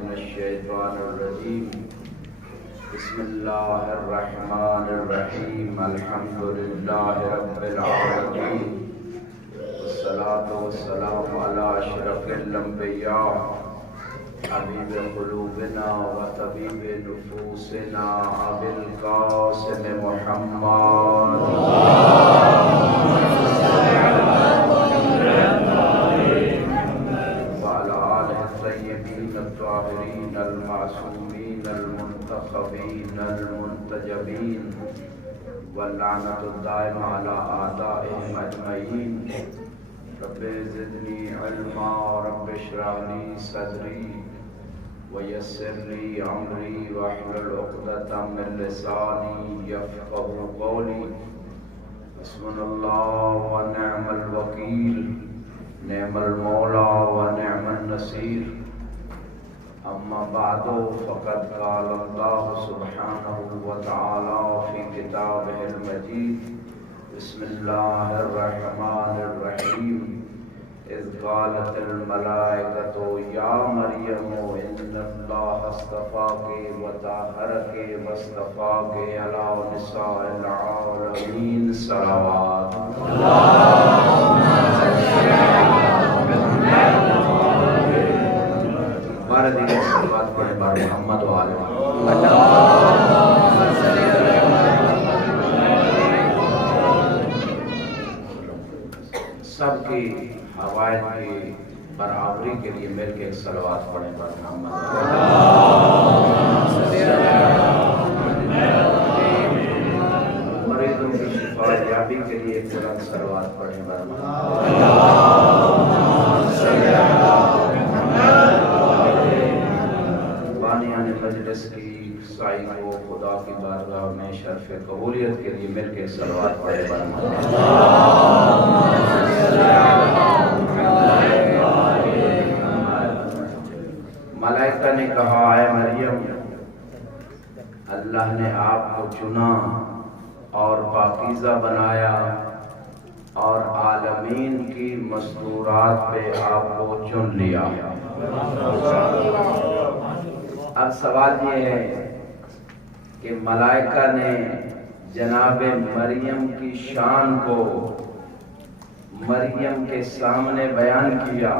من الشیطان الرجیم بسم اللہ الرحمن الرحیم الحمد للہ رب العالمین والصلاة والسلام علی اشرف الانبیاء حبیب قلوبنا و طبیب نفوسنا ابی القاسم محمد وعلى آله الطيبين الطاهرين المعصومين المنتخبين المنتجبين واللعنة الدائمة على أعدائهم أجمعين رب زدني علما رب اشرح لي صدري ويسر لي أمري واحلل عقدة من لساني يفقهوا قولي حسبنا الله ونعم الوكيل نعم المولى ونعم النصير أما بعد فقد قال الله سبحانه وتعالى في كتابه المجيد بسم الله الرحمن الرحيم إذ قالت الملائكة يا مريم إن الله اصطفاك وطهرك واصطفاك على نساء العالمين صلوات بارہ دن صلوات پڑھیں بار محمد و آلہ سب کی حوائد کی برابری کے لیے مل کے صلوات پڑھیں بار محمد و آلہ مریضوں کی شفا یابی کے لیے بلند صلوات پڑھیں بار محمد مجلس کی سائی کو خدا کی بارگاہ میں شرف قبولیت کے لیے مل کے صلوات پڑھے ملائکہ نے کہا اے مریم اللہ نے آپ کو چنا اور پاکیزہ بنایا اور عالمین کی مستورات پہ آپ کو چن لیا اب سوال یہ ہے کہ ملائکہ نے جناب مریم کی شان کو مریم کے سامنے بیان کیا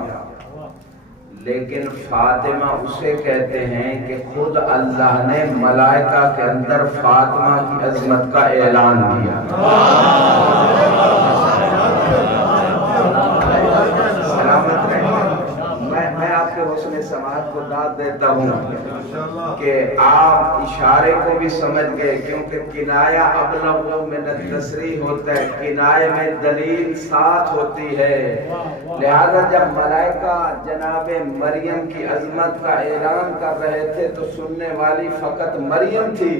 لیکن فاطمہ اسے کہتے ہیں کہ خود اللہ نے ملائکہ کے اندر فاطمہ کی عظمت کا اعلان کیا میں آپ کے حسن سماعت کو داد دیتا ہوں کہ آپ اشارے کو بھی سمجھ گئے کیونکہ کنایہ ابلغ من التصریح ہوتا ہے کنایہ میں دلیل ساتھ ہوتی ہے لہذا جب ملائکہ جناب مریم کی عظمت کا اعلان کر رہے تھے تو سننے والی فقط مریم تھی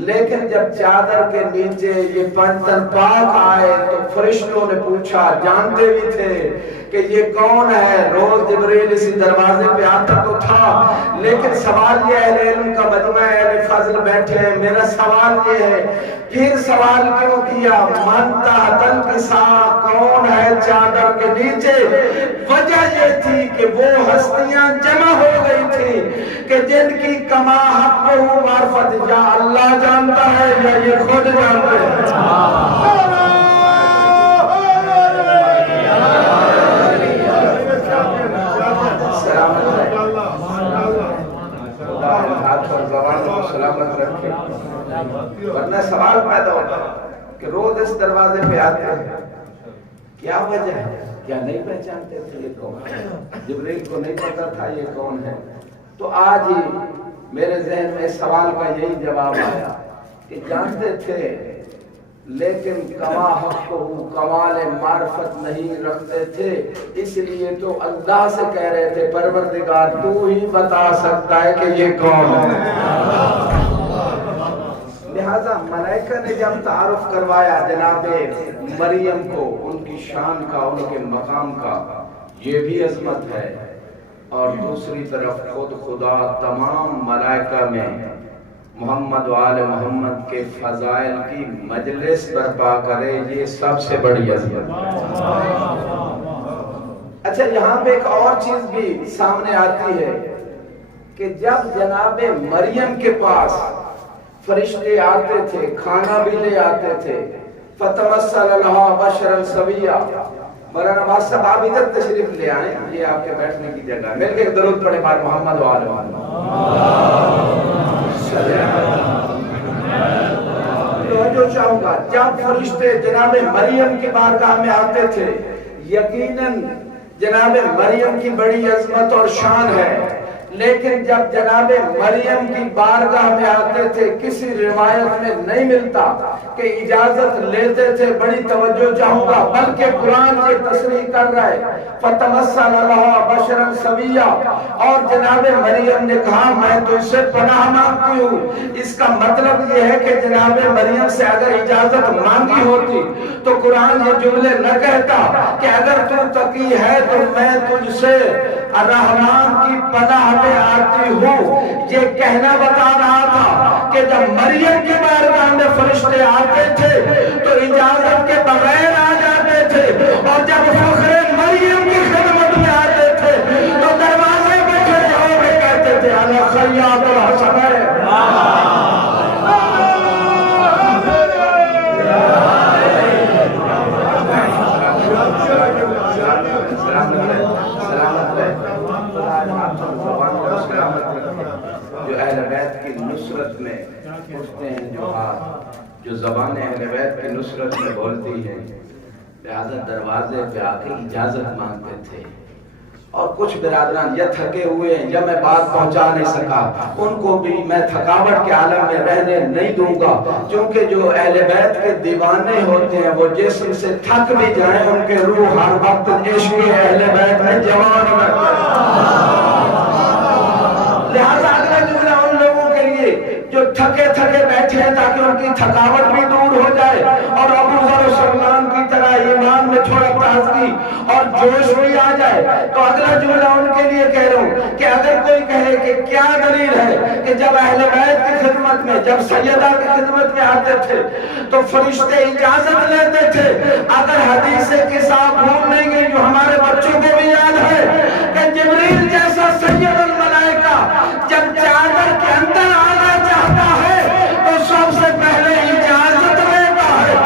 لیکن جب چادر کے نیچے یہ پنجتن پاک آئے تو فرشتوں نے پوچھا جانتے بھی تھے کہ یہ کون ہے روز جبریل اسی دروازے پہ آتا تو تھا لیکن سوال یہ اہل علم کا مجمع اہل فضل بیٹھے ہیں میرا سوال یہ ہے پھر سوال کیوں کیا من تحت القصاء کون ہے چادر کے نیچے وجہ یہ تھی کہ وہ ہستیاں جمع ہو گئی تھی کہ جن کی کما حق و معرفت یا اللہ جانتا ہے یا یہ خود جانتے ہیں سلامت رکھے ورنہ سوال پیدا ہوتا کہ روز اس دروازے پہ آتے ہیں کیا وجہ ہے کیا نہیں پہچانتے تھے یہ کون ہے جبریل کو نہیں پتا تھا یہ کون ہے تو آج ہی میرے ذہن میں اس سوال کا یہی جواب آیا کہ جانتے تھے لیکن کما حق کو کمال معرفت نہیں رکھتے تھے اس لیے تو اللہ سے کہہ رہے تھے پروردگار تو ہی بتا سکتا ہے کہ یہ کون ہے لہذا ملائکہ نے جب تعارف کروایا جناب مریم کو ان کی شان کا ان کے مقام کا یہ بھی عظمت ہے اور دوسری طرف خود خدا تمام ملائکہ میں محمد و آل محمد کے فضائل کی مجلس برپا کرے یہ سب سے بڑی عظمت ہے اچھا یہاں پہ ایک اور چیز بھی سامنے آتی ہے کہ جب جناب مریم کے پاس فرشتے آتے تھے کھانا بھی لے آتے تھے فتمثل لها بشرا سویا. مولانا عباس صاحب آپ ادھر تشریف لے آئیں, یہ آپ کے بیٹھنے کی جگہ. مل کے درود پڑھے بار محمد و آل محمد. جو چاہوں گا جب فرشتے جناب مریم کی بارگاہ میں آتے تھے, یقیناً جناب مریم کی بڑی عظمت اور شان ہے, لیکن جب جناب مریم کی بارگاہ میں آتے تھے کسی روایت میں نہیں ملتا کہ اجازت لیتے تھے. بڑی توجہ چاہوں گا, بلکہ قرآن یہ تصریح کر رہا ہے فتمثل لها بشرا سویا, اور جناب مریم نے کہا میں تجھ سے پناہ مانگتی ہوں. اس کا مطلب یہ ہے کہ جناب مریم سے اگر اجازت مانگی ہوتی تو قرآن یہ جملے نہ کہتا کہ اگر تو تقی ہے تو میں تجھ سے الرحمن کی پناہ میں آتی ہوں. یہ کہنا بتا رہا تھا کہ جب مریم کے بارگاہ میں فرشتے آتے تھے تو اجازت کے بغیر آ جاتے تھے, اور جب فخر مریم کی خدمت میں آتے تھے تو دروازے پہ کھڑے ہو کے کہتے تھے انا خیاط الحسنین. جو اہل بیت کی نصرت میں اٹھتے ہیں, جو زبان اہل بیت کی نصرت میں بولتی ہے, لہذا دروازے پہ آ کے اجازت مانگتے تھے. اور کچھ برادران یا تھکے ہوئے ہیں یا میں بات پہنچا نہیں سکا, ان کو بھی میں تھکاوٹ کے عالم میں رہنے نہیں دوں گا, کیونکہ جو اہل بیت کے دیوانے ہوتے ہیں وہ جسم سے تھک بھی جائیں ان کے روح ہر وقت عشق اہل بیت میں جوان رہتے ہیں. لہذا اگلا جملہ ان لوگوں کے لیے جو تھکے بیٹھے ہیں تاکہ ان کی تھکاوٹ بھی دور ہو جائے اور ابو ذر و سلمان کی طرح ایمان میں تھوڑا تازگی اور جوش بھی آ جائے. تو اگلا جملہ ان کے لیے کہہ رہا ہوں کہ اگر کوئی کہے کہ کیا دلیل ہے کہ جب اہل بیت کی خدمت میں, جب سیدہ کی خدمت میں آتے تھے تو فرشتے اجازت لیتے تھے. اگر حدیث کتاب بھول نہیں گئی جو ہمارے بچوں کو بھی یاد ہے کہ جبریل جیسا سید الملائکہ جب چادر کے اندر آنا چاہتا ہے تو سب سے پہلے اجازت لیتا ہے.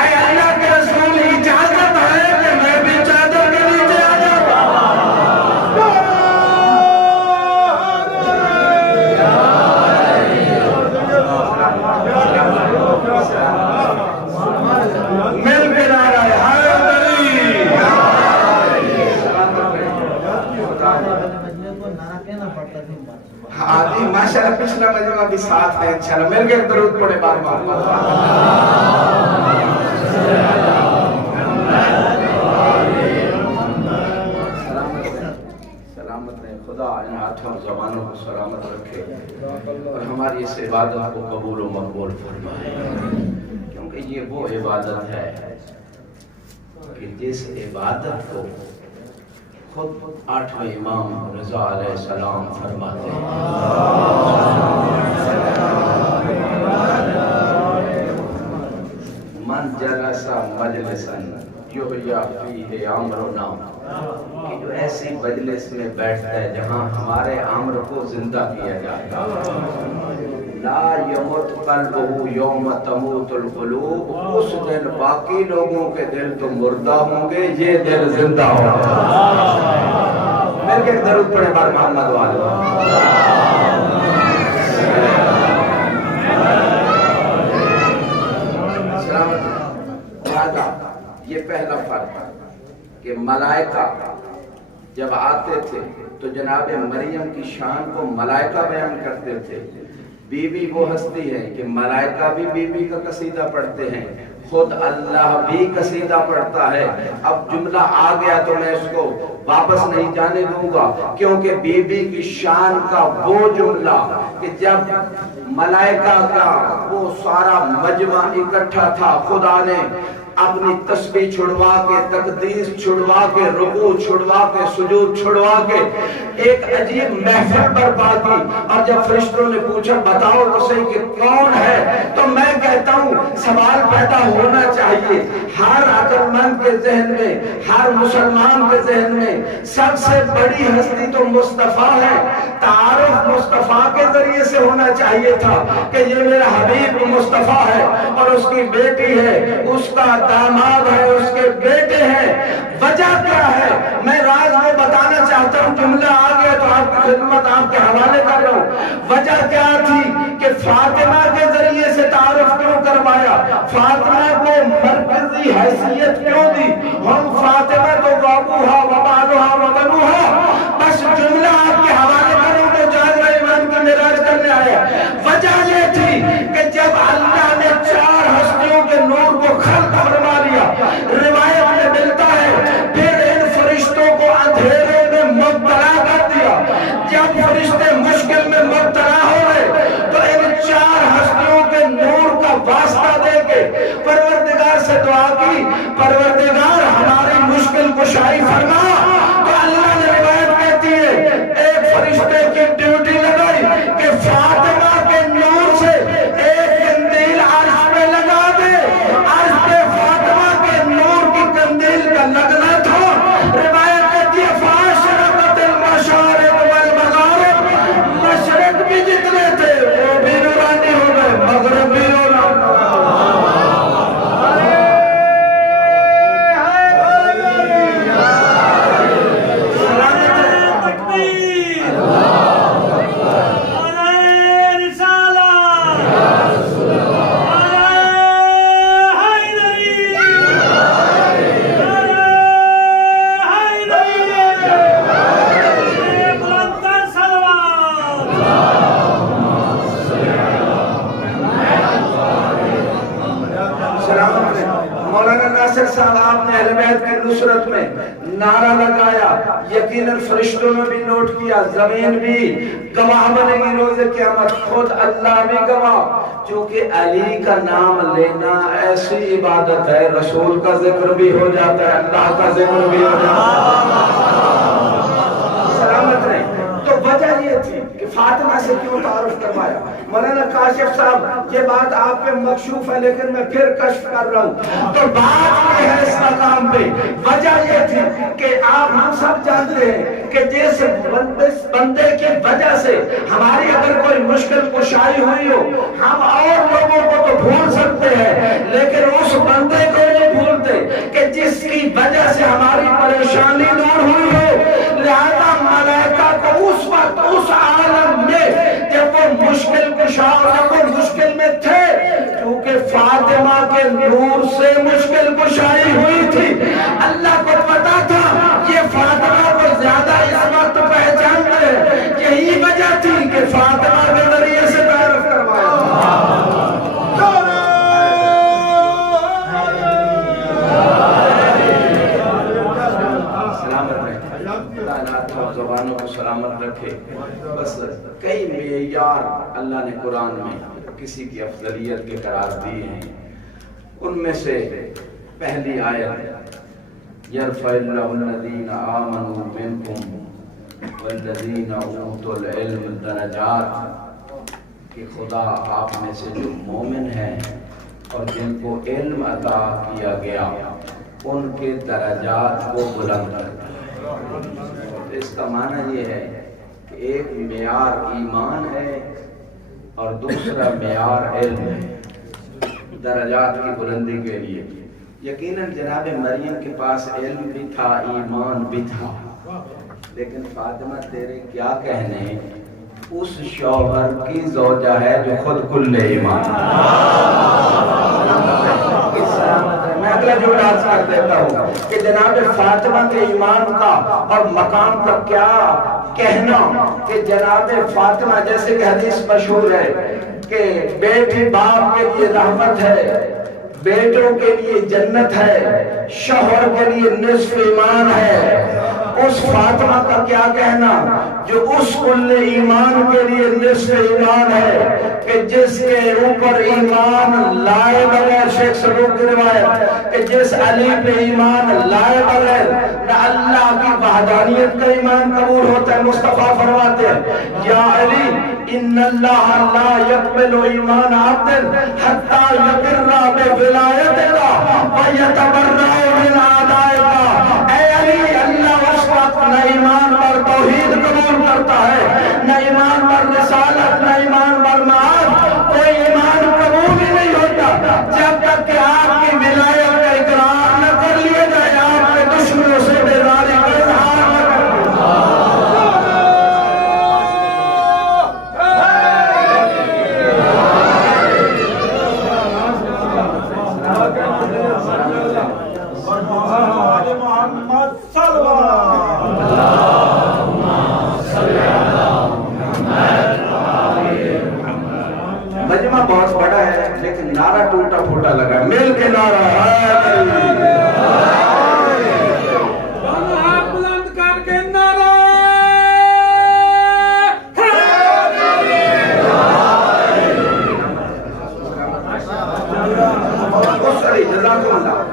اے اللہ کے رسول اجازت ہے کہ میں بھی چادر کے نیچے آ جاؤں. مل کے نعرہ ہے آدھی ماشاءاللہ پچھلا مجمع بھی ساتھ ہے انشاءاللہ. مل کے درود پڑھے بار بار. سلامت رہے, خدا ان ہاتھوں اور زبانوں کو سلامت رکھے اور ہماری اس عبادت کو قبول و مقبول فرمائے, کیونکہ یہ وہ عبادت ہے کہ جس عبادت کو خود 8ویں امام رضا علیہ السلام فرماتے ہیں من جلس مجلسا یحیی فیہ امرنا, کہ جو ایسی مجلس میں بیٹھتا ہے جہاں ہمارے امر کو زندہ کیا جاتا ہے. لا یموت قلبہ یوم تموت القلوب, اس دن باقی لوگوں کے دل تو مردہ ہوں گے, یہ دل زندہ ہوگا. مل کے درود پڑھے بار محمد والے. یہ پہلا فرق کہ ملائکہ جب آتے تھے تو جناب مریم کی شان کو ملائکہ بیان کرتے تھے. بی بی وہ ہستی ہے کہ ملائکہ بھی بی بی کا قصیدہ پڑھتے ہیں, خود اللہ بھی قصیدہ پڑھتا ہے. اب جملہ آ گیا تو میں اس کو واپس نہیں جانے دوں گا, کیونکہ بی بی کی شان کا وہ جملہ کہ جب ملائکہ کا وہ سارا مجمع اکٹھا تھا, خدا نے اپنی تسبیح چھڑوا کے، تقدیس چھڑوا کے، رکوع چھڑوا کے، سجود چھڑوا کے ایک عجیب محفل برپا کی۔ اور جب فرشتوں نے پوچھا بتاؤ تو صحیح کہ کون ہے، تو میں کہتا ہوں سوال پیدا ہونا چاہیے ہر عقل مند کے ذہن میں، ہر مسلمان کے ذہن میں سب سے بڑی ہستی تو مصطفیٰ ہے۔ تعارف مصطفیٰ کے ذریعے سے ہونا چاہیے تھا کہ یہ میرا حبیب مصطفیٰ ہے اور اس کی بیٹی ہے، اس کا داماد ہے، اس کے بیٹے ہیں۔ وجہ کیا ہے؟ میں راز میں بتانا چاہتا ہوں، جملہ آ گیا تو آپ کی خدمت آپ کے حوالے کر رہا ہوں۔ وجہ کیا تھی کہ فاطمہ کے ذریعے سے تعارف کیوں کروایا، فاطمہ کو مرکزی حیثیت کیوں دی؟ ہم فاطمہ تو وابوہا وبالوہا وبنوہا، بس جملہ آپ کے حوالے کروں تو جاگرہ ایمان کی معراج کرنے آیا۔ وجہ یہ تھی کہ جب اللہ نے 4 ہستیوں کے نور کو خلق فرما لیا، روایت میں ملتا ہے پھر ان فرشتوں کو اندھیرے میں مبتلا کر دیا۔ جب فرشتے مشکل میں مبتلا ہو گئے تو ان 4 ہستیوں کے نور کا واسطہ دے کے پروردگار سے دعا کی، پروردگار ہماری مشکل کشائی فرما۔ تو اللہ نے روایت کہتی ہے ایک فرشتے کی ڈیوٹی لگائی کہ فاطمہ کے نور سے ایک قندیل عرش پہ لگا دے۔ عرش پہ فاطمہ کے نور کی قندیل کا لگنا تھا۔ روایت کہتی ہے فاشرقت المشارق والمغارب، مشرق بھی جتنے تھے وہ بھی نورانی ہو گئے، مغرب بھی نورانی۔ آپ نے اہل بیت کی نصرت میں نعرہ لگایا، یقیناً فرشتوں نے بھی نوٹ کیا، زمین بھی گواہ بنے گی روز قیامت، خود اللہ بھی گواہ۔ چونکہ علی کا نام لینا ایسی عبادت ہے، رسول کا ذکر بھی ہو جاتا ہے، اللہ کا ذکر بھی ہو جاتا ہے۔ سلامت رہے۔ تو وجہ یہ تھی کہ فاطمہ سے کیوں تعارف کروایا۔ مولانا کاشف صاحب یہ بات آپ پہ مکشوف ہے لیکن میں پھر کشف کر رہا ہوں۔ تو بات یہ ہے اس مقام پہ، وجہ یہ تھی کہ آپ ہم سب جانتے ہیں کہ جیسے بندے کی وجہ سے ہماری اگر کوئی مشکل کشائی ہوئی ہو، ہم اور لوگوں کو تو بھول سکتے ہیں لیکن اس بندے کو نہیں بھولتے کہ جس کی وجہ سے ہماری پریشانی دور ہوئی ہو۔ لہذا ملائکہ کو اس وقت اس عالم میں جب وہ مشکل کشا، جب وہ مشکل میں تھے، کیونکہ فاطمہ کے نور سے مشکل کشائی ہوئی تھی، اللہ کو پتا تھا یہ فاطمہ کو زیادہ اس وقت پہچانتے ہیں، یہی وجہ تھی کہ فاطمہ کے ذریعے سے تعارف کروایا۔ زبانوں کو سلامت رکھے۔ بس کئی معیار اللہ نے قرآن میں کسی کی افضلیت کے قرار دیے ہیں، ان میں سے پہلی آیت یرفع اللہ الذین آمنوا منکم والذین اوتوا العلم درجات، کہ خدا آپ میں سے جو مومن ہیں اور جن کو علم عطا کیا گیا ان کے درجات کو بلند کرتا ہے۔ اس کا معنی یہ ہے کہ ایک معیار ایمان ہے اور دوسرا معیار علم ہے درجات کی بلندی کے لیے۔ یقیناً جناب مریم کے پاس علم بھی تھا، ایمان بھی تھا، لیکن فاطمہ تیرے کیا کہنے اس شوہر کی زوجہ ہے جو خود کل ایمان۔ میں اگلا جملہ عرض کر دیتا ہوں کہ جناب فاطمہ کے ایمان کا اور مقام کا کیا کہنا کہ جناب فاطمہ، جیسے کہ حدیث مشہور ہے کہ بیٹی باپ کے لیے رحمت ہے، بیٹوں کے لیے جنت ہے، شوہر کے لیے نصف ایمان ہے۔ اس فاطمہ کا کیا کہنا جو اس کل ایمان کے لیے نصف ایمان ہے کہ جس کے اوپر ایمان لائے بغیر، شیخ سلوک کی روایت کہ جس علی پہ ایمان لائے بغیر نہ اللہ کی وحدانیت کا ایمان قبول ہوتا ہے۔ مصطفیٰ فرماتے ہیں یا علی ان اللہ لا يقبل ایمان عبد حتی یقر بولایت اللہ ویتبرأ من اعدائک۔ اے علی، اللہ اس وقت نہ ایمان پر توحید قبول کرتا ہے، نہ ایمان پر رسالت، نہ ایمان پر معاد، کوئی ایمان قبول ہی نہیں ہوتا جب تک کہ آپ کی ولایت کا اقرار نہ کر لیا جائے، آپ کے دشمنوں سے بیزاری کا اظہار نہ کر مجمع بہت بڑا ہے لیکن نعرہ ٹوٹا پھوٹا لگا، مل کے نعرہ ہاتھ بلند کر کے نعرہ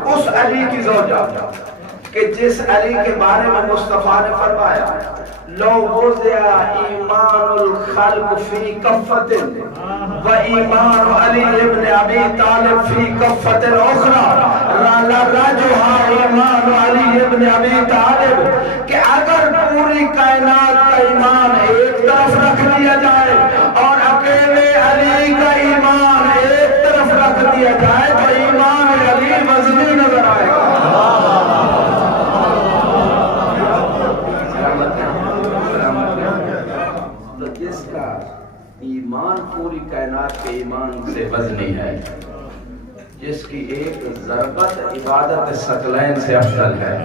اس علی کی زوجہ کہ جس علی کے بارے میں مصطفیٰ نے فرمایا لو وضع ایمان الخلق فی کفت و ایمان علی ابن ابی طالب فی کفت اخرى لرجحا ایمان علی ابن ابی طالب، کہ اگر پوری کائنات کا ایمان ایک طرف رکھ دیا جائے اور اکیلے علی کا ایمان ایک طرف رکھ دیا جائے تو ایمان علی وزنی نظر آئے گا۔ جس کا ایمان پوری کائنات کے ایمان سے وزنی ہے، جس کی ایک ضربت عبادت ثقلین سے افضل ہے،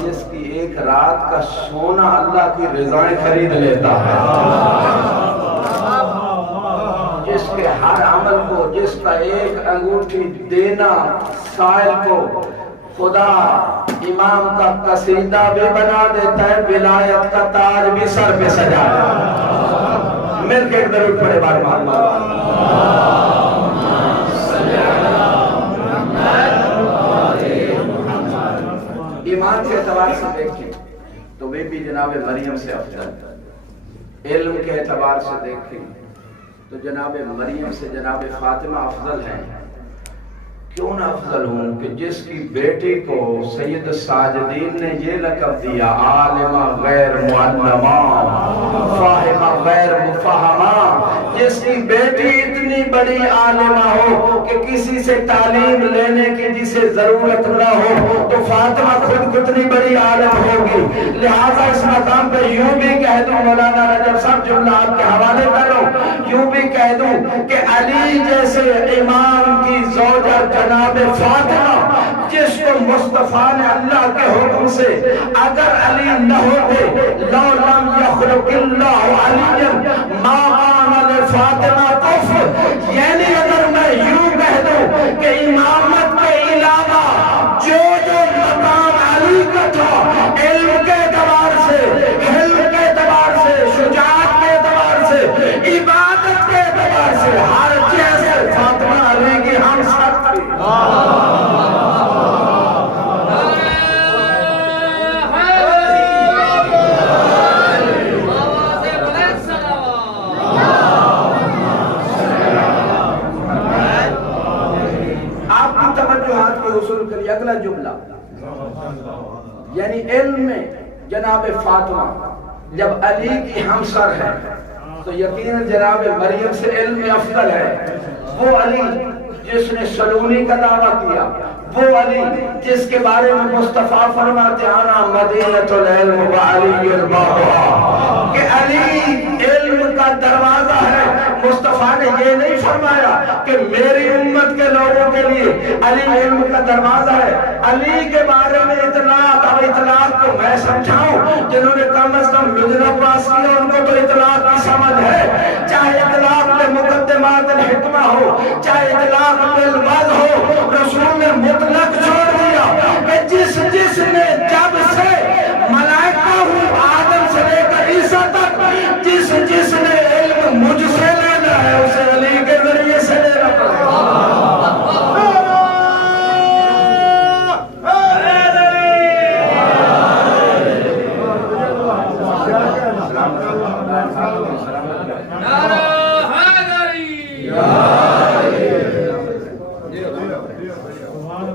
جس کی ایک رات کا سونا اللہ کی رضائیں خرید لیتا ہے، جس کے ہر عمل کو، جس کا ایک انگوٹھی دینا سائل کو خدا امام کا قصیدہ بھی بنا دیتا ہے، ولایت کا تاج بھی سر پہ سجا ہے۔ مل کے ایک درود پڑھے بار بار ایمان کے اعتبار سے دیکھیں تو وہ بھی جناب مریم سے افضل، علم کے اعتبار سے دیکھیں تو جناب مریم سے جناب فاطمہ افضل ہیں۔ کیوں نہ افضل ہوں کہ جس کی بیٹی کو سید ساجدین نے یہ لقب دیا عالمہ غیر معلمہ فاہمہ غیر مفہمہ، جس کی بیٹی اتنی بڑی عالمہ ہو کہ کسی سے تعلیم لینے کی جسے ضرورت نہ ہو تو فاطمہ خود کتنی بڑی عالم ہوگی۔ لہذا اس مقام پہ یوں بھی کہہ دوں، مولانا رجب صاحب جملہ آپ کے حوالے کرو، یوں بھی کہہ دوں کہ علی جیسے امام کی زوجہ جناب فاطمہ، جس کو مصطفیٰ نے اللہ کے حکم سے اگر علی نہ ہوتے لو لم یخلق اللہ علی ما کان لفاطمہ کفر، یعنی اگر میں یوں کہہ دوں کہ امامت کے علاوہ جو مقام علی کا تھا، علم کے اعتبار سے، حلم کے اعتبار سے، شجاعت کے اعتبار سے، عبادت کے اعتبار سے، ہر چیز سے فاطمہ علی کی ہم ساتھ تھی۔ آپ کی توجہات کو حصول کریے اگلا جملہ، یعنی علم میں جناب فاطمہ جب علی کی ہمسر ہے تو یقیناً جناب مریم سے علم میں افضل ہے۔ وہ علی جس نے سلونی کا دعویٰ کیا، وہ علی جس کے بارے میں مصطفیٰ فرماتے انا مدینۃ العلم وعلی البابها، کہ علی علم کا دروازہ ہے۔ مصطفیٰ نے یہ نہیں فرمایا کہ میری امت کے لوگوں کے لیے علی علم کا دروازہ ہے۔ علی کے بارے میں اطلاق اور اطلاق کو میں سمجھاؤں، جنہوں نے کم از کم لجنہ پاس کیا ان کو تو اطلاق کی سمجھ ہے، چاہے اطلاق میں مقدمات الحکمہ ہو، چاہے اطلاق بالوضع ہو، رسول نے مطلق چھوڑ دیا کہ جس نے جب سے ملائکہ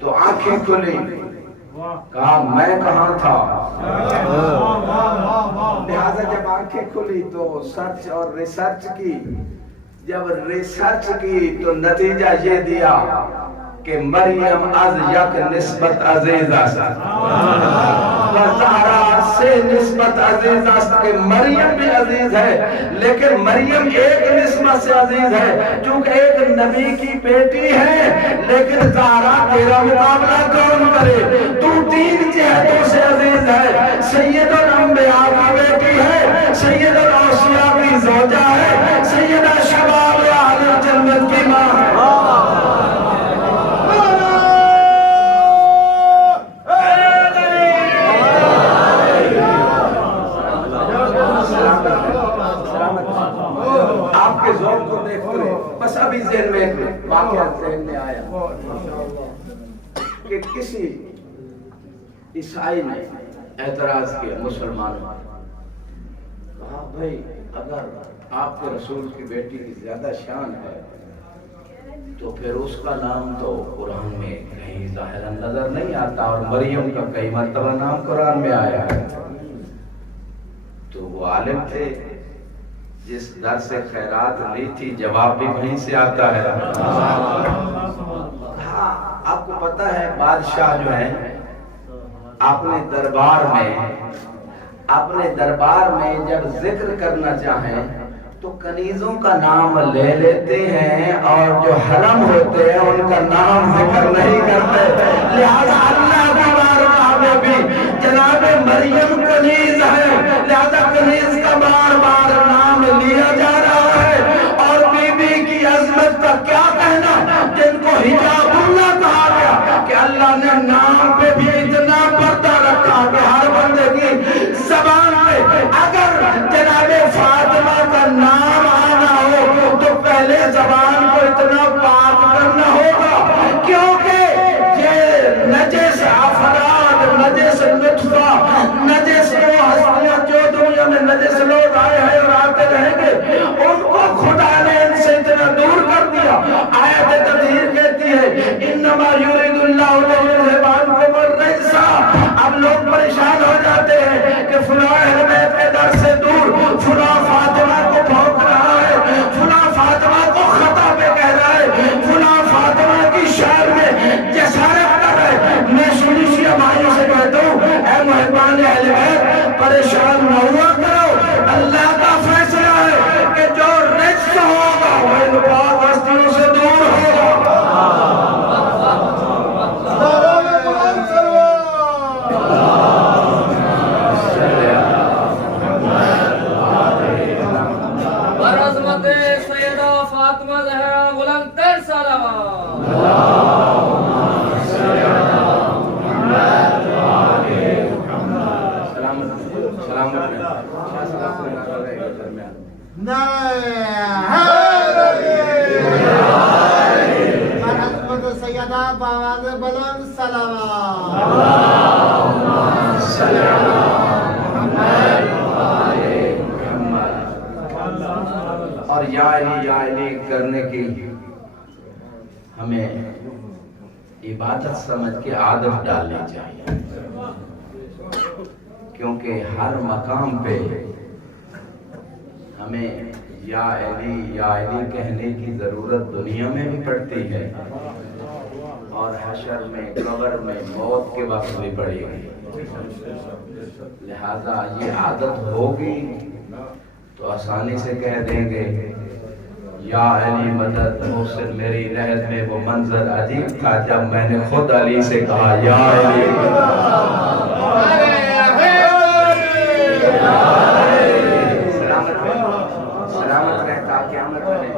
تو آنکھیں کھلی، کہا میں کہاں تھا؟ لہذا جب آنکھیں کھلی تو سرچ اور ریسرچ کی، جب ریسرچ کی تو نتیجہ یہ دیا کہ مریم از یک نسبت عزیز است، زہرا سے نسبت عزیز است، کہ مریم بھی عزیز ہے لیکن مریم ایک نسبت سے عزیز ہے چونکہ ایک نبی کی بیٹی ہے، لیکن زہرا تیرا مقابلہ کون کرے، تو تین جہتوں سے عزیز ہے، سید الانبیاء کی بیٹی ہے، سید الاوصیاء کی زوجہ ہے، سیدہ شباب اہل جنت کی ماں ہے۔ آپ کے ذوق کو دیکھتے ہیں، بس ابھی ذہن میں ایک واقعہ ذہن میں آیا کہ کسی عیسائی نے اعتراض کیا مسلمانوں، کہا بھائی اگر آپ کے رسول کی بیٹی کی زیادہ شان ہے تو پھر اس کا نام تو قرآن میں کہیں ظاہراً نظر نہیں آتا، اور مریم کا کئی مرتبہ نام قرآن میں آیا ہے۔ تو وہ عالم تھے، جس در سے خیرات لی تھی جواب بھی وہیں سے آتا ہے۔ ہاں آپ کو پتہ ہے بادشاہ جو ہیں اپنے دربار میں جب ذکر کرنا چاہیں تو کنیزوں کا نام لے لیتے ہیں اور جو حرم ہوتے ہیں ان کا نام ذکر نہیں کرتے، لہذا اللہ کی بارگاہ میں بھی جناب مریم کنیز ہے، لہذا کنیز کا بار بار نام لیا جا رہا ہے۔ اور بی بی کی عظمت کا کیا کہنا، جن کو حجاب اللہ کہا گیا کہ اللہ نے نام پہ بھی اتنا پردہ رکھا کہ ہر بندے کی زبان پہ اگر جناب فاطمہ کا نام آنا ہو تو پہلے زبان کو اتنا پاک کرنا ہوگا، کیونکہ یہ نجس افراد، نجس لطفہ، نجس وہ ہستیاں جو دنیا میں نجس لوگ آئے ہیں اور آتے رہیں گے، ان کو خدا نے ان سے اتنا دور کر دیا۔ آیت تطہیر کہتی ہے انما یرید اللہ لیذھب عنکم الرجس۔ اب لوگ پریشان ہو جاتے ہیں کہ فلاں اہل بیت کے در سے دور، فلاں فاطمہ کو بھونک رہا ہے، فلاں فاطمہ کو خطا پہ کہہ رہا ہے، فلاں فاطمہ کی شان میں جسارت کر رہا ہے۔ میں شیعی بھائیوں سے کہتا ہوں اے محبان اہل بیت پریشان نہ ہوا کرو، اللہ کا فیصلہ ہے کہ جو رجس ہوگا وہ ان پاک ہستیوں سے دور ہوگا۔ برعظمت سیدہ فاطمہ زہرا بلند تر سلام۔ سیدہ باواز بلند سلام۔ اور یا علی کرنے کی ہمیں عبادت سمجھ کے عادت ڈالنی چاہیے، کیونکہ ہر مقام پہ ہمیں یا علی کہنے کی ضرورت دنیا میں بھی پڑتی ہے اور حشر میں، قبر میں، موت کے وقت بھی پڑے گی۔ لہذا یہ عادت ہوگی تو آسانی سے کہہ دیں گے یا علی مدد۔ محسن میری رحت میں وہ منظر عجیب تھا جب میں نے خود علی سے کہا یا علی۔ سلامت رہتا قیامت میں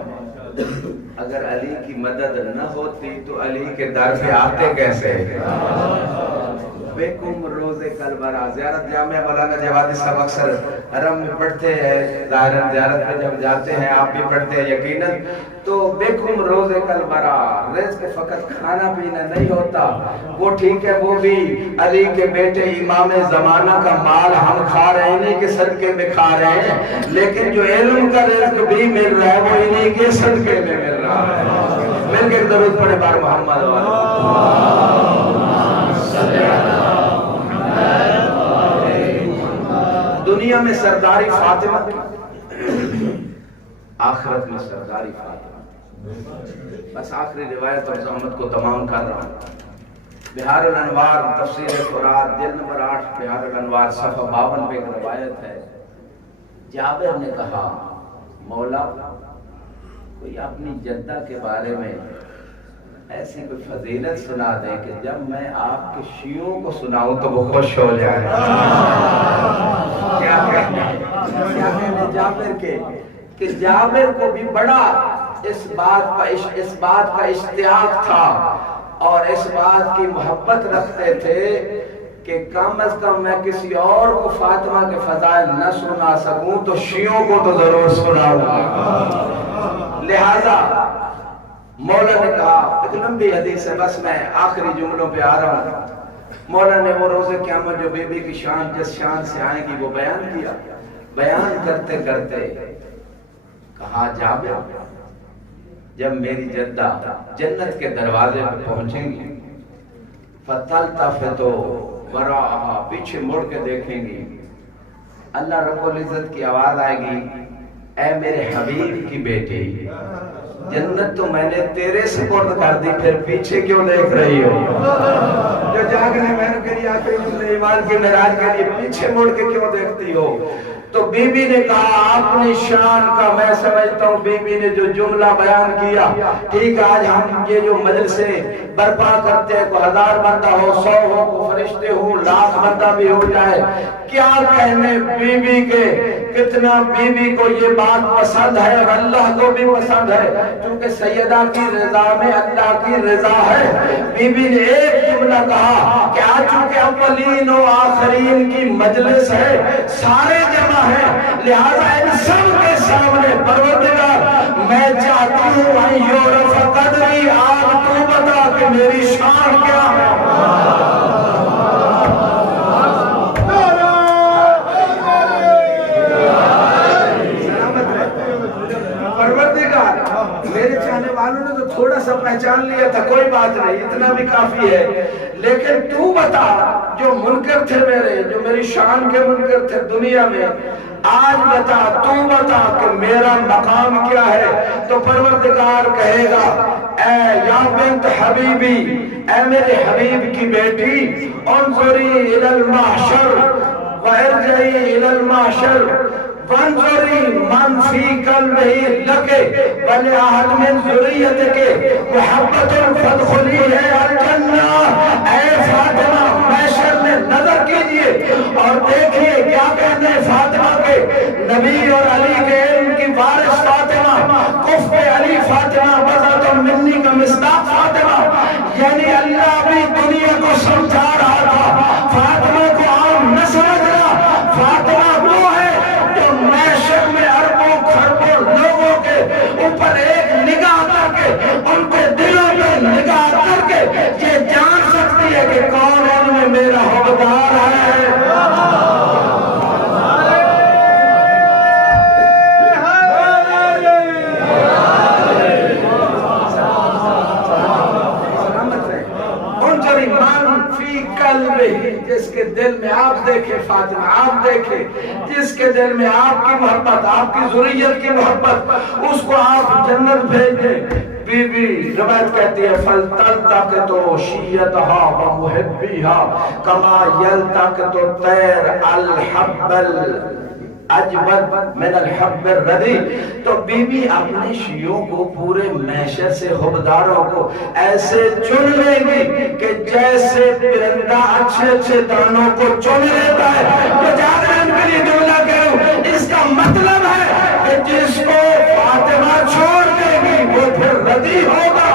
اگر علی کی مدد نہ ہوتی تو علی کے در پہ آتے کیسے؟ بیکم روز کلبرا، زیارت جامعہ مولانا جوادی صاحب اکثر حرم میں پڑھتے ہیں، ظاہراً زیارت میں جب جاتے ہیں آپ بھی پڑھتے ہیں یقیناً، تو بیکم روز کلبرا، رزق فقط کھانا پینا نہیں ہوتا، وہ ٹھیک ہے وہ بھی علی کے بیٹے امام زمانہ کا مال ہم کھا رہے ہیں، انہیں کے صدقے میں کھا رہے ہیں، لیکن جو علم کا رزق بھی مل رہا ہے وہ انہیں کے صدقے میں مل رہا ہے۔ مل کے درود پڑھے بار محمد دنیا میں سرداری فاطمہ کی، آخرت میں سرداری فاطمہ۔ بس آخری روایت اور زحمت کو تمام کر رہا ہوں۔ بہار الانوار تفسیر قرآن جلد نمبر 8 بہار الانوار صفحہ 52 پہ ایک روایت ہے، جابر نے کہا مولا کوئی اپنی جدہ کے بارے میں ایسی کوئی فضیلت سنا دے کہ جب میں آپ کے شیعوں کو سناؤں تو وہ خوش ہو جائے۔ کیا کہنے جابر کے کہ جابر کو بھی بڑا اس بات کا اشتیاق تھا اور اس بات کی محبت رکھتے تھے کہ کم از کم میں کسی اور کو فاطمہ کے فضائل نہ سنا سکوں تو شیعوں کو تو ضرور سناؤں گا۔ لہذا مولا نے کہا، ایک لمبی حدیث ہے، بس میں آخری جملوں پہ آ رہا ہوں۔ مولا نے وہ روز قیامت جو بی بی کی شان جس شان سے آئے گی وہ بیان کیا۔ بیان کرتے کرتے کہا جابر جب میری جدہ جنت کے دروازے پہ پہنچیں گی فَتَلْتَفِتُ وَرَاءَهَا، پیچھے مڑ کے دیکھیں گی، اللہ رب العزت کی آواز آئے گی، اے میرے حبیب کی بیٹی، جنت تو میں نے تیرے سپرد کر دی، پھر پیچھے کیوں دیکھ رہی ہو؟ جو جاگنے میں کے لیے آخری جملے ایمان کی معراج کے لیے پیچھے مڑ کے کیوں دیکھتی ہو؟ تو بی بی نے کہا اپنی شان کا میں سمجھتا ہوں بی بی نے جو جملہ بیان کیا، ٹھیک ہے آج ہم یہ جو مجلسیں برپا کرتے ہیں کوئی 1000 بندہ ہو 100 ہو کوئی فرشتے ہو 1,00,000 بندہ بھی ہو جائے، کیا کہنے بی بی کے، کتنا بی بی کو یہ بات پسند ہے اور اللہ کو بھی پسند ہے، کیونکہ سیدہ کی رضا میں اللہ کی رضا ہے۔ بی بی نے ایک جملہ کہا کہ آج چونکہ اولین و آخرین کی مجلس ہے، سارے جمع ہے، لہذا ان سب کے سامنے پروردگار میں چاہتی ہوں ان یعرف قدری، آج تو بتا کہ میری شان کیا ہے۔ پروردگار میرے چاہنے والوں نے تو تھوڑا سا پہچان لیا تھا، کوئی بات نہیں، اتنا بھی کافی ہے، لیکن تو بتا جو منکر تھے میرے، جو میری شان کے منکر تھے دنیا میں، آج بتا تو بتا کہ میرا مقام کیا ہے۔ تو پروردگار کہے گا اے یا بنت حبیبی، اے میرے حبیب کی بیٹی، انظری الی المحشر وارجعی الی المحشر وانظری من فی قلبہ لکے ولأحد من ذریتک محبت فادخلی ہے الجنہ۔ اے فاطمہ محشر میں نظر کیجئے اور دیکھیے کیا کہتے ہیں فاطمہ کے، نبی اور علی کے علم کی وارث فاطمہ، کف علی فاطمہ، بذات منی کا مصداق فاطمہ، یعنی اللہ بھی دنیا کو سمجھا رہا تھا، فاطمہ کو عام نہ سمجھ رہا۔ فاطمہ وہ ہے جو محشر میں اربوں خربوں لوگوں کے اوپر ایک نگاہ کر کے، ان کے دلوں میں نگاہ کر کے یہ جان سکتی ہے کہ کون ان میں میرا حقدار ہے۔ جس کے دل میں آپ دیکھیں فاطمہ، آپ دیکھیں جس کے دل میں آپ کی محبت، آپ کی ذریت کی محبت، اس کو آپ جنت بھیج دیں۔ بی بی روایت کہتی ہے فَلْتَلْتَقِطُ شِيَّتَهَا وَمُحِبِّهَا كَمَا يَلْتَقِطُ الطَّيْرُ الْحَبَّ الْأَجْوَدَ مِنَ الْحَبِّ الرَّدِيء۔ تو بی بی اپنے شیعوں کو پورے محشر سے حبداروں کو ایسے چن لیں گی کہ جیسے پرندہ اچھے اچھے دانوں کو چن لیتا ہے۔ تو جاگرن کے لیے جملہ کروں، اس کا مطلب ہے کہ جس کو فاطمہ چھوڑ دے گی وہ پھر ردی ہوگا۔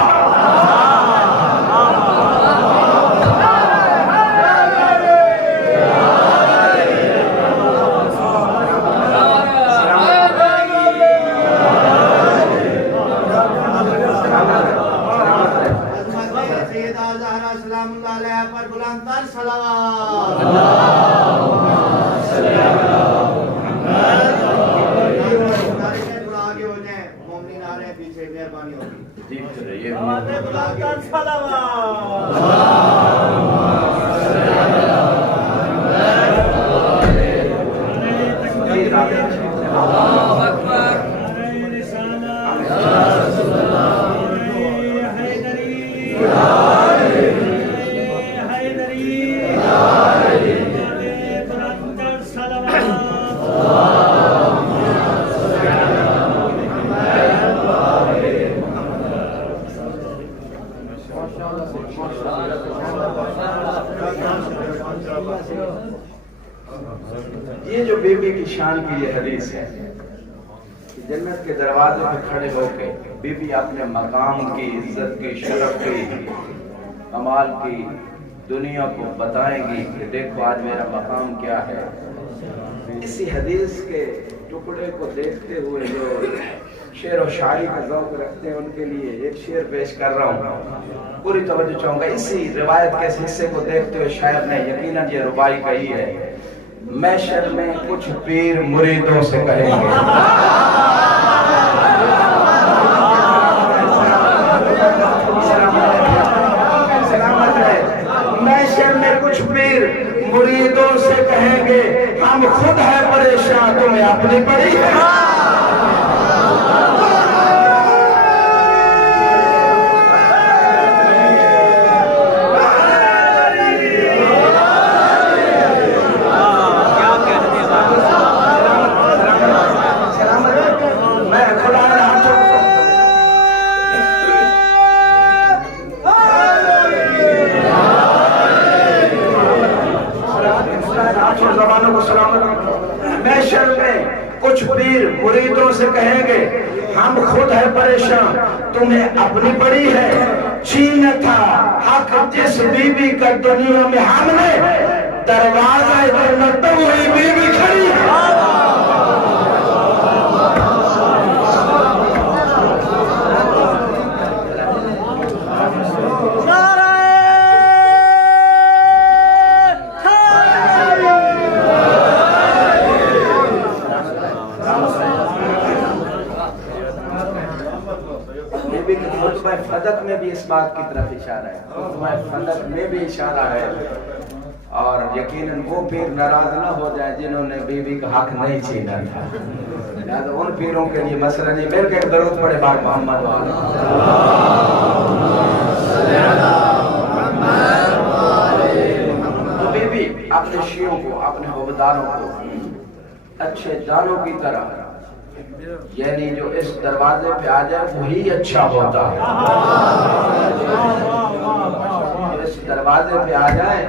یہ جو بی بی کی شان کی یہ حدیث ہے کہ جنت کے دروازے پہ کھڑے ہو کے بی بی اپنے مقام کی، عزت کی، شرف کی، کمال کی دنیا کو بتائیں گی کہ دیکھو آج میرا مقام کیا ہے۔ اسی حدیث کے ٹکڑے کو دیکھتے ہوئے جو شعر و شاعری کا ذوق رکھتے ہیں ان کے لیے ایک شعر پیش کر رہا ہوں، پوری توجہ چاہوں گا۔ اسی روایت کے اس حصے کو دیکھتے ہوئے شاعر نے یقیناً یہ ربائی کہی ہے، محشر میں کچھ پیر مریدوں سے کہیں گے، محشر میں کچھ پیر مریدوں سے کہیں گے ہم خود ہیں پریشان تمہیں اپنی پڑی ہے۔ محشر میں کچھ پیر مریدوں سے کہیں گے ہم خود ہے پریشان تمہیں اپنی پڑی ہے، چھینا تھا حق جس بی بی کا دنیا میں ہم نے، دروازہ جنت پہ وہی بی بی کھڑی ہے۔ فدق میں بھی اس بات کی طرف اشارہ ہے، فدق میں بھی اشارہ ہے، اور یقیناً وہ پیر ناراض نہ ہو جائے جنہوں نے بی بی کا حق نہیں چھینا تھا، لہذا ان پیروں کے لیے مسئلہ نہیں، مل کے درود پڑھے پاک محمد والے۔ تو بی بی اپنے شیعوں کو، اپنے حوبداروں کو اچھے جانوں کی طرح، یعنی جو اس دروازے پہ آ جائے وہی اچھا ہوتا ہے، جو اس دروازے پہ آ جائے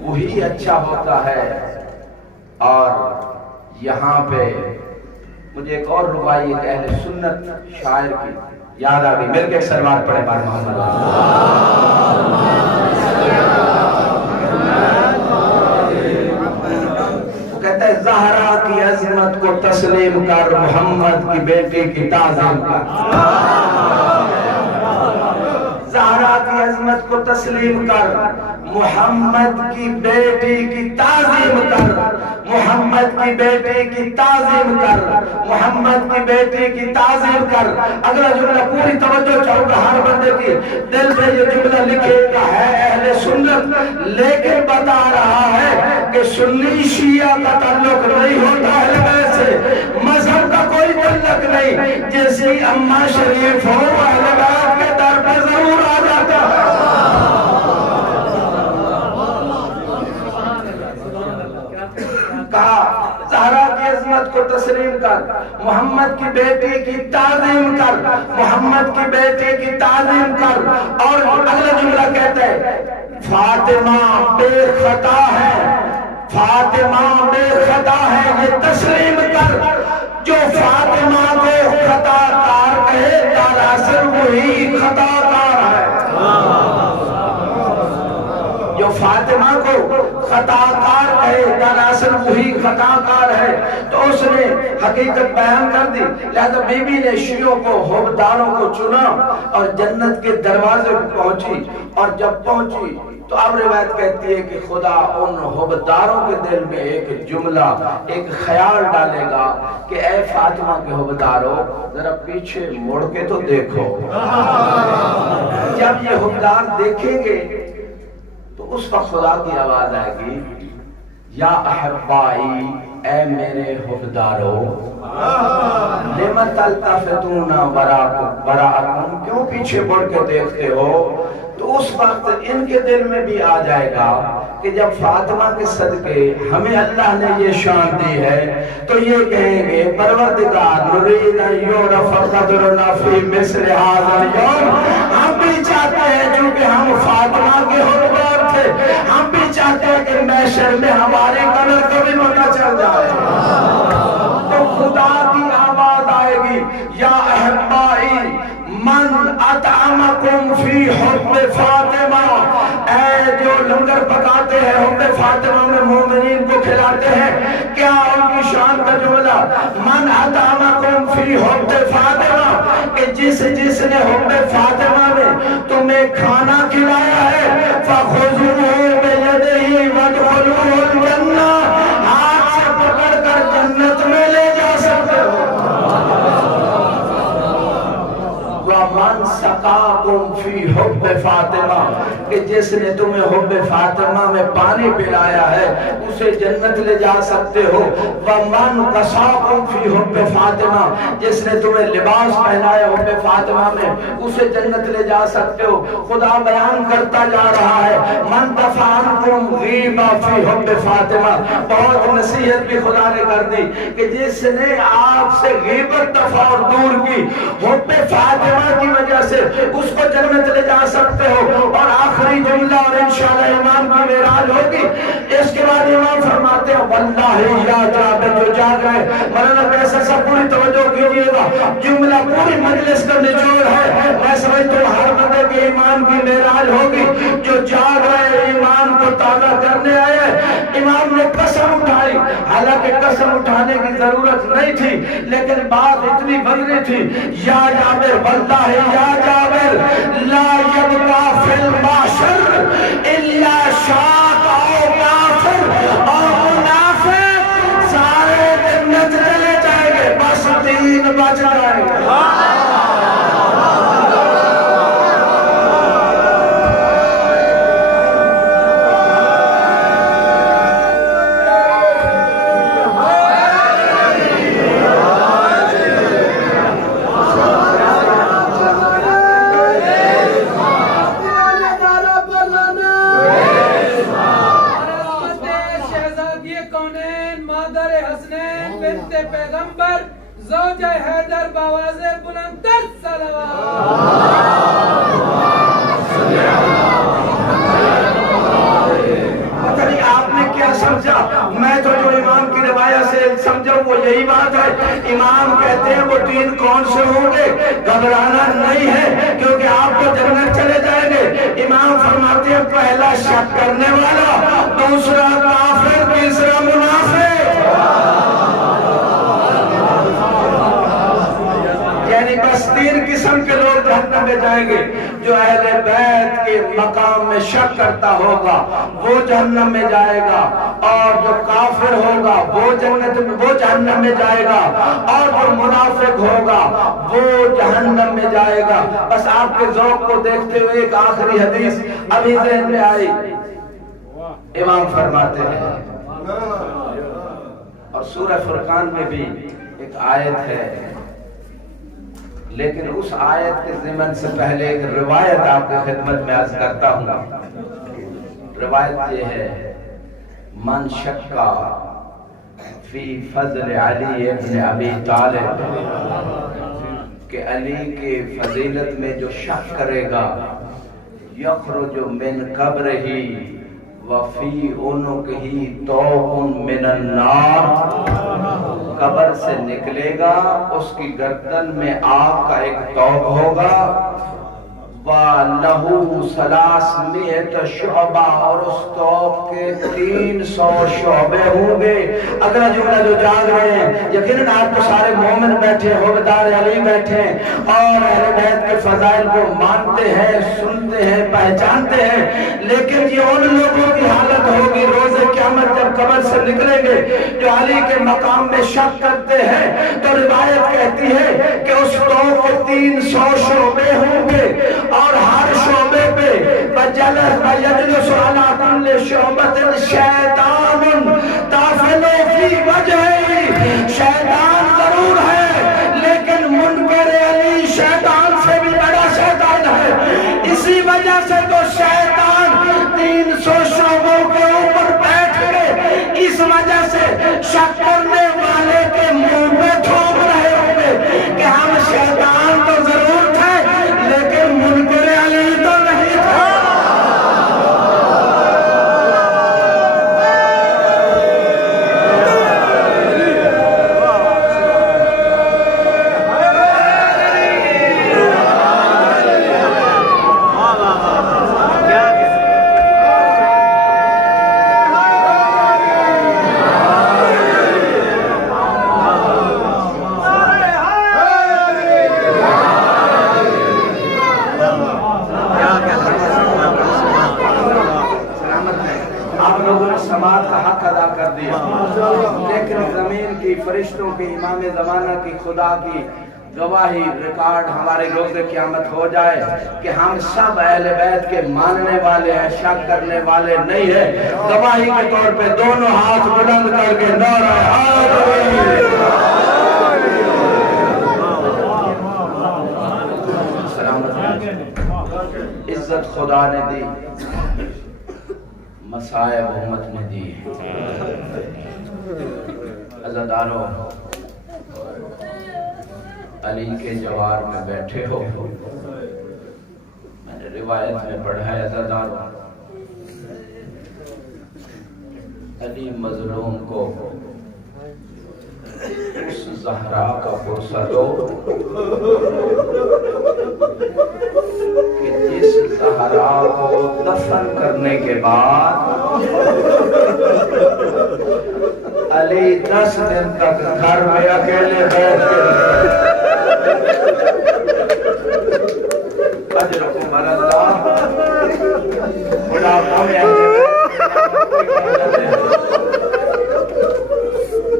وہی اچھا ہوتا ہے۔ اور یہاں پہ مجھے ایک اور ربائی ایک اہل سنت شاعر کی یاد آ گئی، مل کے سلوات پڑھے پاک محمد۔ زہرا کی عظمت کو تسلیم کر، محمد کی بیٹی کی تعظیم کر، زہرا کی عظمت کو تسلیم کر، محمد کی بیٹی کی تعظیم کر، محمد کی بیٹی کی تعظیم کر، محمد کی بیٹی کی تعظیم کر۔ اگلا جملہ پوری توجہ چاہوں گا ہر بندے کی دل پہ یہ جملہ لکھے گا، ہے اہل سنت لیکن بتا رہا ہے کہ سنی شیعہ کا تعلق نہیں ہوتا اہل بیت سے، مذہب کا کوئی تعلق نہیں، جیسے اماں شریف ہو اہل بیت کے در پہ ضرور آ جاتا ہے۔ کہا زہرا کی عظمت کو تسلیم کر، محمد کی بیٹی کی تعظیم کر، محمد کی بیٹی کی تعظیم کر۔ اور اگلا جملہ کہتے ہیں فاطمہ بے خطا ہے، فاطمہ بے خطا ہے یہ تسلیم کر، جو فاطمہ کو خطا کار کہے دراصل وہی خطا کار ہے، جو فاطمہ کو خطا کار کہے دراصل وہی خطا کار ہے۔ تو اس نے حقیقت بیان کر دی، لہذا بی بی نے شیعوں کو، حوبداروں کو چنا اور جنت کے دروازے پہ پہنچی، اور جب پہنچی تو اب روایت کہتی ہے کہ خدا ان حوبداروں کے دل میں ایک جملہ، ایک خیال ڈالے گا کہ اے فاطمہ کے حوبداروں ذرا پیچھے مڑ کے تو دیکھو۔ جب یہ حوبدار دیکھیں گے تو اس وقت خدا کی آواز آئے گی، یا احبائی اے میرے حوبداروں، لم تلتفتون وراءکم، کیوں پیچھے مڑ کے دیکھتے ہو؟ تو اس وقت ان کے دل میں بھی آ جائے گا کہ جب فاطمہ کے صدقے ہمیں اللہ نے یہ شان دی ہے تو یہ کہیں گے پروردگار نرید ان یعرف قدرنا فی مصر ھذا اليوم، ہم بھی چاہتے ہیں چونکہ ہم فاطمہ کے حوبدار تھے، ہم بھی چاہتے ہیں کہ محشر میں ہماری قدر کو بھی پتہ چل یا احبائی من اطعمکم فی حب فاطمہ، اے جو لنگر پکاتے ہیں حب فاطمہ میں مومنین کو کھلاتے ہیں، کیا ان کی شان کا جملہ من اطعمکم فی حب فاطمہ، کہ جس نے حب فاطمہ میں تمہیں کھانا کھلایا ہے فَخُذُوهُ بِيَدِهِ وَادْخُلُوهُ الْجَنَّةَ، ہاتھ سے پکڑ کر جنت میں لے جا سکتے ہو۔ وَمَنْ سَقَاكُمْ فِي حُبِّ فاطمہ، کہ جس نے تمہیں حب فاطمہ میں پانی پلایا ہے اسے جنت لے جا سکتے ہو۔ وَمَنْ قَسَاكُمْ فِي حُبِّ فاطمہ، جس نے تمہیں لباس پہنایا حب فاطمہ میں اسے جنت لے جا سکتے ہو۔ خدا بیان کرتا جا رہا ہے مَنْ دَفَعَ عَنْكُمْ غِیبَ فِي حُبِّ فاطمہ، بہت نصیحت بھی خدا نے کر دی کہ جس نے آپ سے غیبت دفع اور دور کی حب فاطمہ کی وجہ سے اس کو جنت لے جا سکتے ہو۔ اور آخری جملہ اور انشاءاللہ امام کی معراج ہوگی، اس کے بعد امام فرماتے ہیں واللہ یا جابر، جو جاگ رہے مولانا پیسہ سب پوری توجہ کیجئے گا، جملہ پوری مجلس کا نچوڑ ہے، میں سمجھتا ہوں ہر بندے کے امام کی معراج ہوگی، جو جاگ رہے ایمان کو تازہ کرنے آئے۔ امام نے قسم اٹھائی، حالانکہ قسم اٹھانے کی ضرورت نہیں تھی لیکن بات اتنی بدلی تھی، یا جابر واللہ یا جابر لا یبقا فی المعشر الا شاک او کافر او منافق، سارے جنت چلے جائیں گے بس 3 بچ جائیں گے۔ پیغمبر زوجہ حیدر باواز بلندر صلوات۔ پتہ نہیں آپ نے کیا سمجھا، میں تو جو امام کی روایت سے سمجھا وہ یہی بات ہے۔ امام کہتے ہیں وہ 3 کون سے ہوں گے، گھبرانا نہیں ہے کیونکہ آپ تو جنت چلے جائیں گے۔ امام فرماتے ہیں پہلا شک کرنے والا، دوسرا کافر، تیسرا منافق۔ یعنی بس 3 قسم کے لوگ جہنم میں جائیں گے، جو اہل بیت کے مقام میں شک کرتا ہوگا وہ جہنم میں جائے گا، اور جو کافر ہوگا وہ جہنم میں جائے گا، اور جو منافق ہوگا وہ جہنم میں جائے گا۔ بس آپ کے ذوق کو دیکھتے ہوئے ایک آخری حدیث ابھی ذہن میں آئی، امام فرماتے ہیں، اور سورہ فرقان میں بھی ایک آیت ہے، لیکن اس آیت کے ضمن سے پہلے ایک روایت آپ کی خدمت میں عرض کرتا ہوں۔ روایت یہ ہے من شکا فی فضل علی ابن ابی طالب، کہ علی کے فضیلت میں جو شک کرے گا یخرج من قبرہ وفی عنقہ طوق من النار، قبر سے نکلے گا اس کی گردن میں آگ کا ایک طوق ہوگا، وَلَهُ 300 شعبہ، اور اس طوق کے 300 شعبے ہوں گے۔ اگلا جملہ جو جاگ رہے ہیں، یقیناً آپ کو سارے مومن بیٹھے، حوالدار علی بیٹھے اور اہل بیت کے فضائل کو مانتے ہیں، سنتے ہیں، پہچانتے ہیں، لیکن یہ ان لوگوں کی حالت ہوگی روز قیامت جب قبر سے نکلیں گے جو علی کے مقام میں شک کرتے ہیں۔ تو روایت کہتی ہے کہ اس طوق کے 300 شعبے ہوں گے، اور ہر شعبے پہ یجلس علی کل شعبۃ شیطان تافل فی وجہہ، شیطان ضرور ہے لیکن منکر علی شیطان سے بھی بڑا شیطان ہے، اسی وجہ سے تو شیطان 300 شعبوں کے اوپر بیٹھ کے اس وجہ سے شک کرنے والے کے منہ میں تھوک رہے ہوں گے کہ ہم شیطان تو ضرور تھے لیکن منکر علی تو نہیں تھا۔ زمین کی، فرشتوں کی، امام زمانہ کی، خدا کی گواہی ریکارڈ ہمارے روز قیامت ہو جائے کہ ہم سب اہل بیت کے ماننے والے ہیں، شک کرنے والے نہیں ہیں۔ گواہی کے طور پہ دونوں ہاتھ بلند کر کے نعرہ حیدر۔ عزت خدا نے دی، مصائب امت نے دی۔ عزادارو، علی کے جوار میں بیٹھے ہو، میں نے روایت میں پڑھا ہے عزادارو، علی مظلوم کو اس زہرا کا پرسہ دو کہ جس زہرا کو دفن کرنے کے بعد علی 10 دن تک گھر میں اکیلے بیٹھ کے اجرکم اللہ خدا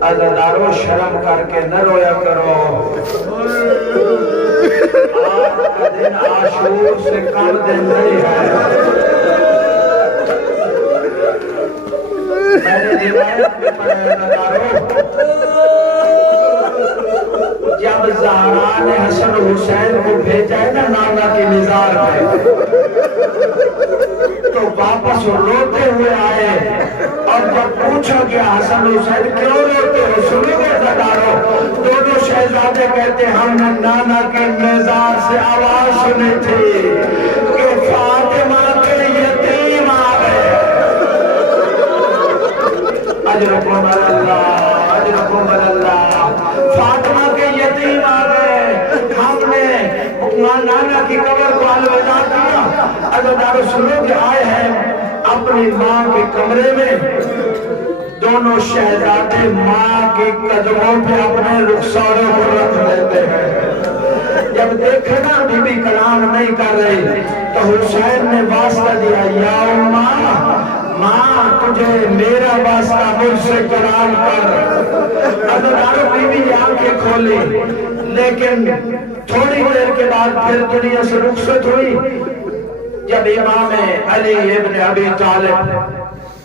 عزادارو شرم کر کے نہ رویا کرو، آج کا دن عاشور سے کم دن نہیں ہے۔ میں نے روایت میں پڑھا عزادارو، جب زہرا نے حسن حسین کو بھیجا ہے نا نانا کی نظار میں، تو واپس روتے ہوئے آئے، اور جب پوچھا کہ حسن حسین کیوں روتے ہو، سنو گے عزادارو، دونوں شہزادے کہتے ہم نے نانا کے مزار سے آواز سنی تھی کہ فاطمہ کے یتیم آ گئے۔ اجرکم اللہ، اجرکم اللہ، فاطمہ کے یتیم آ گئے، ہم نے نانا کی قبر کو الوداع کیا۔ عزادارو سنو کہ آئے ہیں اپنی ماں کے کمرے میں، دونوں شہزادے ماں کے قدموں پہ اپنے رخساروں کو رکھ دیتے ہیں۔ جب دیکھے نا بی بی کلام نہیں کر رہی تو حسین نے واسطہ دیا، یا ماں، ماں تجھے میرا واسطہ مجھ سے کلام کر۔ عزادارو بی بی آنکھیں کھولی، لیکن تھوڑی دیر کے بعد پھر دنیا سے رخصت ہوئی۔ جب امام علی ابن ابی طالب،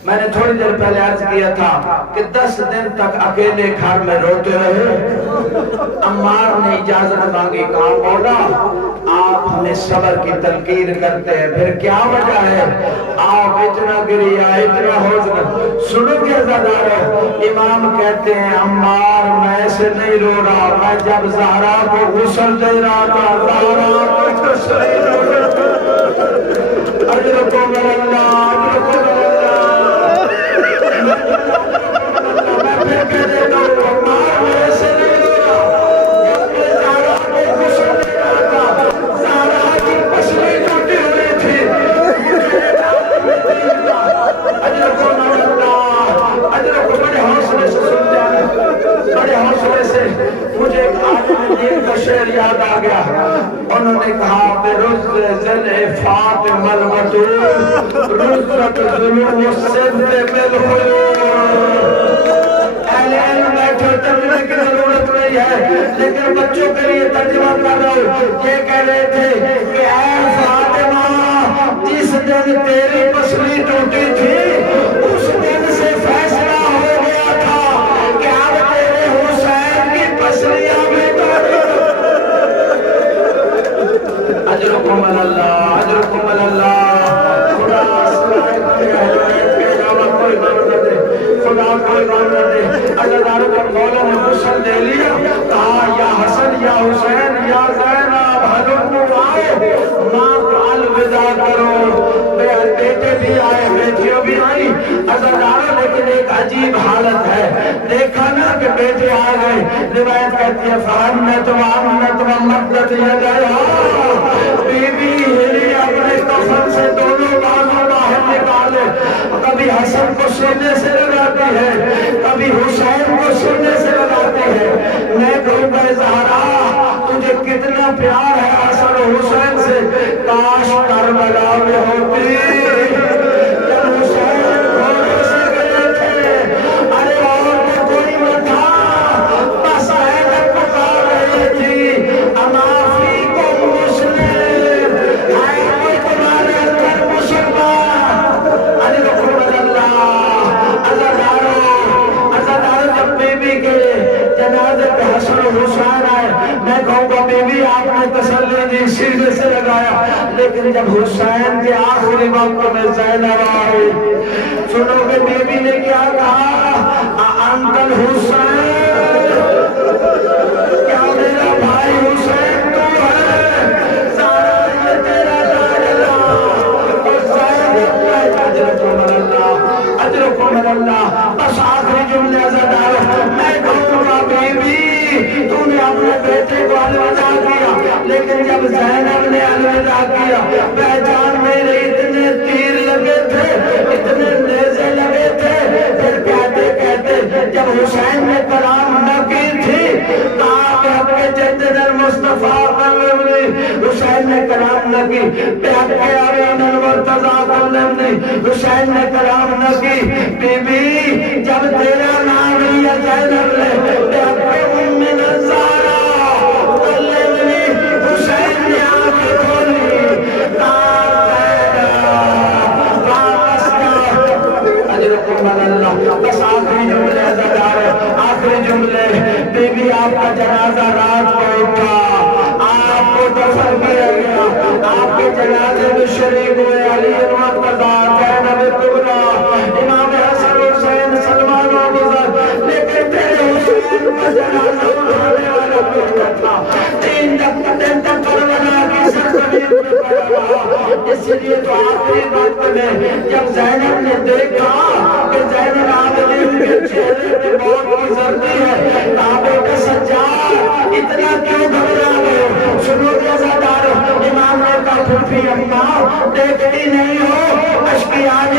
میں نے تھوڑی دیر پہلے عرض کیا تھا کہ 10 دن تک اکیلے گھر میں روتے رہے، عمار نے اجازت مانگی، کہا مولا آپ ہمیں صبر کی تلقین کرتے ہیں، پھر کیا وجہ ہے آپ اتنا گریا، اتنا حزن؟ سنو گے عزادارو، امام کہتے ہیں عمار میں ایسے نہیں رو رہا، میں جب زہرا کو غسل دے رہا تھا، زہرا کو تسلیم اجرکم اللہ، اجرکم اللہ، میں پھر کہہ دیتا ہوں عمار میں ایسے نہیں رو رہا، جب میں زہرا کو غسل دے رہا تھا، زہرا کی پسلی ٹوٹی ہوئی تھی، اجرکم اللہ، اجرکم، بڑے حوصلے سے سنتے ہیں، بڑے حوصلے سے۔ مجھے ایک عالم دین کا شعر یاد آ گیا، انہوں نے کہا برز ذل فاطم المتون رزت ظلم السند بالخیور۔ اہل علم بیٹھے ترجمے کی ضرورت نہیں ہے، لیکن بچوں کے لیے ترجمہ کر رہا ہوں۔ یہ کہہ رہے تھے کہ اے فاطمہ، جس دن تیری پسلی ٹوٹی تھی اس دن سے فیصلہ ہو گیا تھا کہ اب تیرے حسین کی پسلیاں میں اجرکم اللہ، اجرکم اللہ، خدا سنائے کوئی اہل بیت کے علاوہ کوئی غم نہ دے، خدا کوئی غم نہ دے۔ عزادارو جب مولا نے غسل دے لیا، کہا یا حسن یا حسین یا زینب ہلم آئے، ماں کو الوداع کرو۔ بیٹے بھی آئے، بیٹیوں بھی آئی۔ عزادارو لیکن ایک عجیب حالت ہے، دیکھا نا کہ بیٹے آ گئے، روایت کہتی ہے فَأَنَّتْ وَأَمَّتْ وَمَدَّتْ يَدَيْهَا، بی بی ہلی اپنے کفن سے دونوں بازو باہر نکالے، کبھی حسن کو سینے سے لگاتی ہے، کبھی حسین کو سینے سے لگاتی ہے۔ میں کہوں گا زہرا تجھے کتنا پیار ہے حسن و حسین سے، کاش کربلا میں ہوتی۔ جب حسین گھوڑے سے گئے تھے، ارے اور کوئی نہ تھا میں کہوں گا بیوی آپ نے تسلی دی سینے سے لگایا، لیکن جب حسین کے آخری وقت میں زینب آئی، سنو کہ بیوی نے کیا کہا؟ انکل حسین، کیا میرا بھائی حسین تو ہے؟ سارا یہ تیرا لاڈلا اور زینب کا اجرکم اللہ، اجرکم اللہ۔ بس آخری جملے ازادار، میں کہوں گا بیوی تو نے اپنے بیٹے کو الوداع کیا، لیکن جب زینب نے الوداع کیا، پہچان میرے اتنے تیر لگے تھے، اتنے نیزے لگے تھے، پھر کہتے کہتے جب حسین نے کلام نہ کی تھی، تاکہ اپنے جدد المصطفیٰ حسین نے کلام نہ کی، پہکے آمین المرتضیٰ حسین نے کلام نہ کی، بی بی جب تیرا نام لیا زینب نے، پہکے ام نظارہ حسین نے آنکھ کھولی، بس آخری جملے ازادار ہے، آخری جملے۔ بی بی آپ کا جنازہ رات کو اٹھا، آپ کو دفن کیا گیا، آپ کے جنازے میں شریک ہوئے علی المرتضیٰ، زینب کبریٰ، امام حسن حسین، سلمان و حسن، لیکن تیرے حسین کا جنازہ اٹھانے والا کوئی نہ تھا۔ 3 دن تک کربلا کی سرزمین میں پڑا رہا، اس لیے تو آخری وقت میں جب زینب نے دیکھا کہ زینب عابدین کے چہرے پہ موت گزرتی ہے، کعبے کا سجاد اتنا کیوں گھبرا گئے؟ سنو کے ازادار، امام نے کہا پھوپھی اماں دیکھتی نہیں ہو اشکیان